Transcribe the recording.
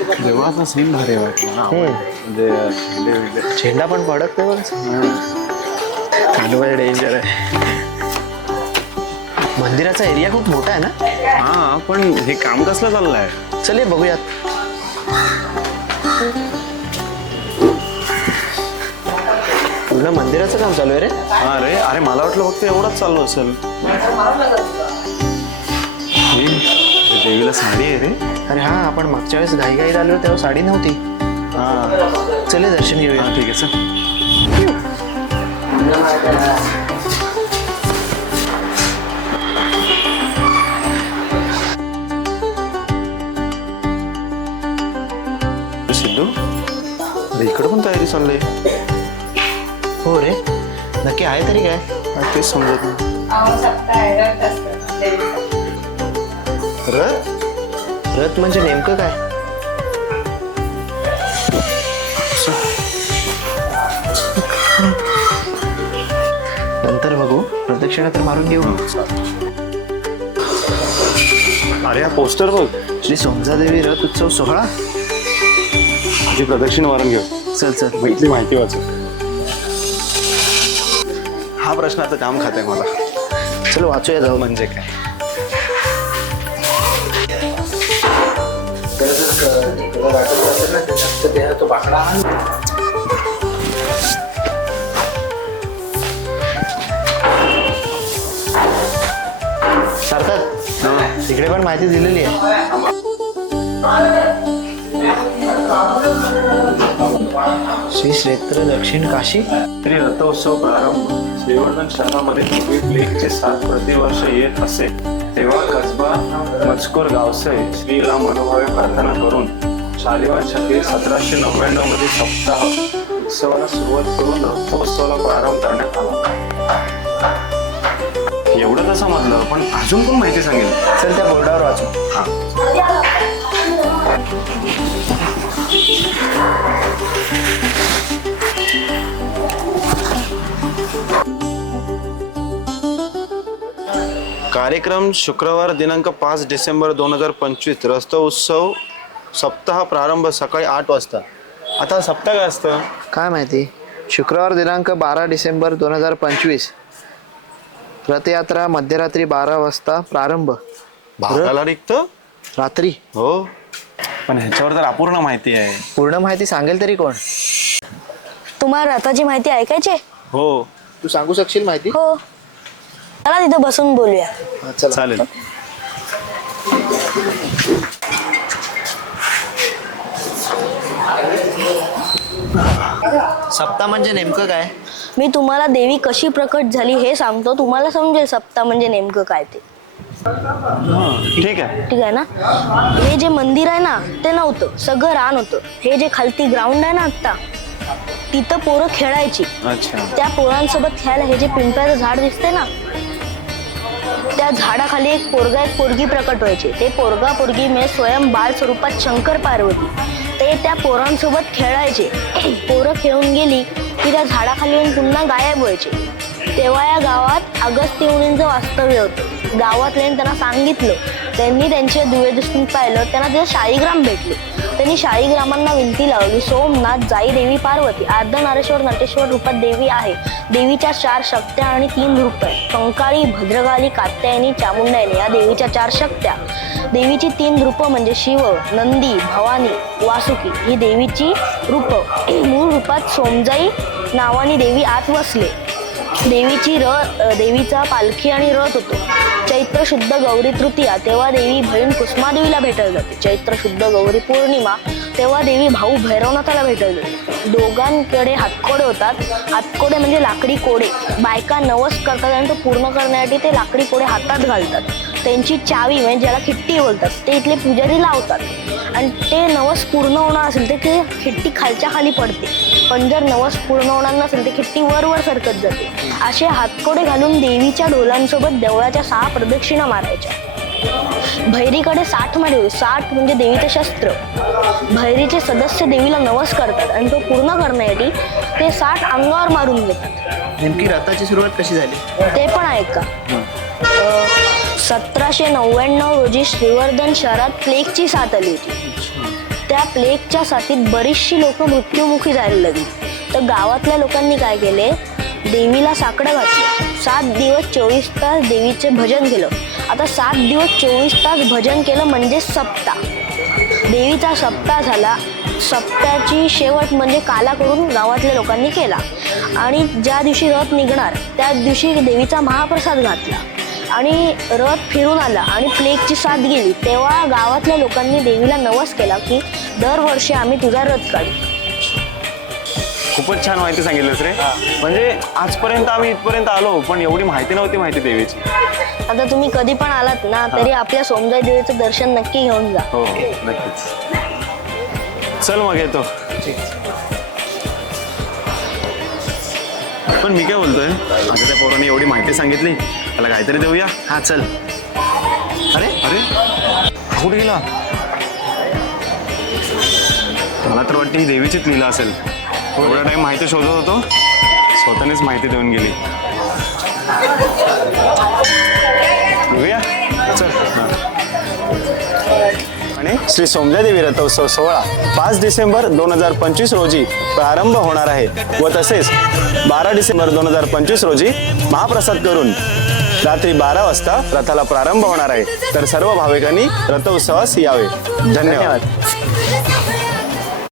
देवळाचा सीन भारी वाटला ना म्हणजे झेंडा पण पडत नाही बरं. कालवा डेंजर आहे. मंदिराचा एरिया खूप मोठा आहे ना. हा पण हे काम कसलं चाललंय? चल बघूयात. पूर्ण मंदिराचं काम चालू आहे रे. हा रे, अरे मला वाटलं फक्त एवढंच चालू असेल. देवीला साडी आहे रे. अरे हा, आपण मागच्या वेळेस घाईघाईत आलो तेव्हा साडी नव्हती. हा चले दर्शन घेऊया. ठीक आहे चल. सिद्धू, इकडे पण तयारी चालली. हो रे, नक्की आहे तरी काय? तेच समजत नाही. रथ रथ म्हणजे नेमकं काय? नंतर बघू, प्रदक्षिणा तर मारून घेऊ. अरे हा पोस्टर बघ. श्री सोमजादेवी रथ उत्सव सोहळा. जी प्रदक्षिणा मारून घेऊ. चल चल. इथली माहिती वाचू. हा प्रश्न आता जाम खाते मला. चल वाचूया जाऊ. म्हणजे काय? सार्थक, इकडे पण माहिती दिलेली आहे. श्री क्षेत्र दक्षिण काशी. श्री रथोत्सव प्रारंभ. श्रीवर्धन शहरामध्ये पूर्वी प्लेगचे साथ प्रतिवर्ष येत असे, तेव्हा कसबा मजकूर गावचे श्रीला मनोभावे प्रार्थना करून शालिवाहन शके 1799 मध्ये सप्ताह उत्सवाला सुरुवात करून रथोत्सवाला प्रारंभ करण्यात आला. एवढं तर समजलं, पण अजून पण माहिती सांगेल. चल त्या बोर्डावर वाचू. कार्यक्रम शुक्रवार दिनांक 5 डिसेंबर 2025. रथोत्सव सप्ताह प्रारंभ सकाळी 8 वाजता. आता सप्ताह काय असतं काय माहिती. शुक्रवार दिनांक 12 डिसेंबर 2025. रथयात्रा मध्यरात्री 12 वाजता प्रारंभ. भागाला रिक्त रात्री. हो, पण ह्याच्यावर तर अपूर्ण माहिती आहे. पूर्ण माहिती सांगेल तरी कोण? तुम्हाला रथाची माहिती ऐकायची? हो तू सांगू शकशील माहिती? हो, चला तिथं बसून बोलूया. चला. चालेल. सप्ताह म्हणजे नेमकं काय? मी तुम्हाला देवी कशी प्रकट झाली हे सांगतो, तुम्हाला समजेल सप्ताह म्हणजे नेमकं काय ते. ठीक आहे. ठीक आहे ना. हे जे मंदिर आहे ना ते नव्हतं, सगळं रान होतं. हे जे खालती ग्राउंड आहे ना आत्ता, तिथं पोरं खेळायची. अच्छा. त्या पोरांसोबत खेळायला हे जे पिंपळाचं झाड दिसते ना, त्या झाडाखाली एक पोरगा एक पोरगी प्रकट व्हायचे. ते पोरगा पोरगी म्हणजे स्वयं बाळ स्वरूपात शंकर पार्वती ते त्या पोरांसोबत खेळायचे. पोरं खेळून गेली की त्या झाडाखाली येऊन पुन्हा गायब व्हायचे. तेव्हा या गावात अगस्त्य मुनींचं वास्तव्य होतं. गावातल्याने त्यांना सांगितलं. त्यांनी त्यांचे दुवे दृष्टीने पाहिलं, त्यांना तिथे शाळीग्राम भेटले. त्यांनी शाळीग्रामांना विनंती लावली, सोमनाथ, जाई देवी पार्वती, अर्धनारेश्वर नटेश्वर रूपात देवी आहे. देवीच्या 4 शक्त्या आणि 3 रूप आहे. कंकाळी, भद्रकाली, कात्यायनी, चामुंडायनी या देवीच्या 4 शक्त्या. देवीची 3 रूप म्हणजे शिव, नंदी, भवानी, वासुकी ही देवीची रूप. मूळ रूपात सोमजाई नावाने देवी आत वसले. देवीचा पालखी आणि रथ होतो. चैत्र शुद्ध गौरी तृतीया तेव्हा देवी बहीण कुसुमादेवीला भेटायला जाते. चैत्र शुद्ध गौरी पौर्णिमा तेव्हा देवी भाऊ भैरवनाथाला भेटायला जाते. दोघांकडे हातकोडे होतात. हातकोडे म्हणजे लाकडी कोडे. बायका नवस करतात आणि तो पूर्ण करण्यासाठी ते लाकडी कोडे हातात घालतात. त्यांची चावी म्हणजे ज्याला खिट्टी बोलतात ते इथले पुजारी लावतात. आणि ते नवस पूर्ण होणार असेल तर ते खिट्टी खालच्या खाली पडते. पण जर नवस पूर्ण होणार नसेल तर खिट्टी वर सरकत जाते. असे हातकोडे घालून देवीच्या ढोलांसोबत देवळाच्या 6 प्रदक्षिणा मारायच्या. भैरीकडे 60 माडी होते. 60 म्हणजे देवीचं शस्त्र. भैरीचे सदस्य देवीला नवस करतात आणि तो पूर्ण करण्यासाठी ते 60 अंगावर मारून घेतात. नेमकी रथाची सुरुवात कशी झाली ते पण ऐका. 1799 रोजी श्रीवर्धन शहरात प्लेगची साथ आली होती. त्या प्लेगच्या साथीत बरीचशी लोक मृत्युमुखी जायला लागली. तर गावातल्या लोकांनी काय केले, देवीला साकडं घातलं. 7 दिवस 24 तास देवीचे भजन केलं. आता 7 दिवस 24 तास भजन केलं म्हणजे सप्ताह. देवीचा सप्ताह झाला. सप्त्याची शेवट म्हणजे काला करून गावातल्या लोकांनी केला. आणि ज्या दिवशी रथ निघणार त्या दिवशी देवीचा महाप्रसाद घातला आणि रथ फिरून आला आणि प्लेगची साथ गेली. तेव्हा गावातल्या लोकांनी देवीला नवस केला की दरवर्षी आम्ही तुझा रथ काढू. खूपच छान माहिती सांगितलंस रे. म्हणजे आजपर्यंत आम्ही इथपर्यंत आलो पण एवढी माहिती नव्हती माहिती देवीची. आता तुम्ही कधी पण आलात ना तरी आपल्या सोमजाई देवीचं दर्शन नक्की घेऊन जा. हो नक्कीच. चल मग येतो. पण मी काय बोलतोय, आता त्या पोराने एवढी माहिती सांगितली, त्याला काहीतरी देऊया. हा चल. अरे अरे कुठे गेला? मला तर वाटतं ही देवीचीच लीला असेल. एवढा टाइम माहिती शोधत होतो, स्वतःनेच माहिती देऊन गेली. बघूया चल. आणि श्री सोमजादेवी रथोत्सव सोहळा 5 डिसेंबर 2025 रोजी प्रारंभ होणार आहे व तसेच 12 डिसेंबर 2025 रोजी महाप्रसाद करून रात्री 12 वाजता रथाला प्रारंभ होणार आहे. तर सर्व भाविकांनी रथोत्सवास यावे. धन्यवाद.